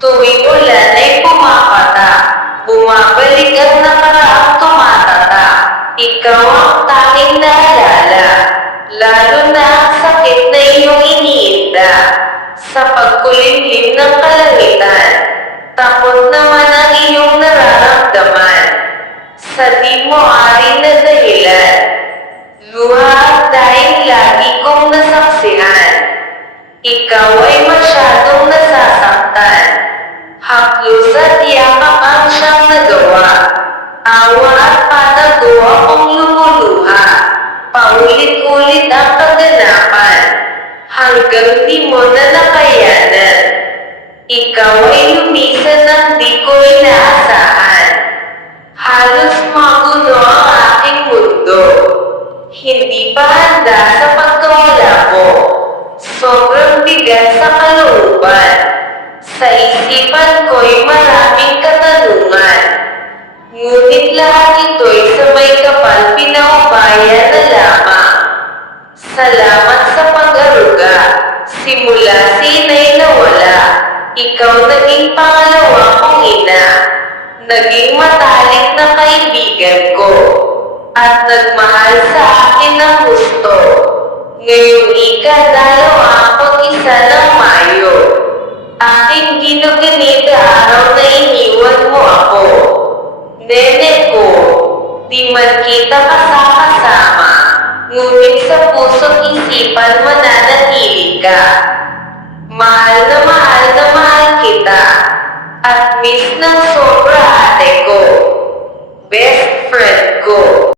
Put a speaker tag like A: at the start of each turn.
A: Tuwing ulan ay pumapata, bumabalik at nakaraang tumatata. Ikaw ang tanging naalala, lalo na ang sakit na iyong iniinda. Sa pagkulimlim ng kalangitan, takot naman ang iyong nararamdaman. Sa di mo ari na dahilan, luha at dahil lagi kong nasaksihan. Ikaw ay masyadong nasasaktan. Haplos at yakap ang siyang nagawa. Awa at patago akong lumuluha. Paulit-ulit ang kaganapan. Hanggang di mo na nakayanan. Ikaw ay lumisan ng di ko inaasahan. Halos magulo ang aking mundo. Hindi pa handa sa pagkawala mo. Sa isipan ko'y maraming katanungan. Ngunit lahat ito'y sa may kapal pinaubaya na lamang. Salamat sa pag-aruga. Simula si inay nawala. Ikaw naging pangalawa kong ina. Naging matalik na kaibigan ko. At nagmahal sa akin ng gusto. Ngayong ikadalawa ako isa ng Mayo. Aking ginuganita araw na iniwan mo ako. Nene ko, di man kita kasakasama, ngunit sa puso't isipan mananatili ka. Mahal na mahal na mahal kita, at miss ng sobra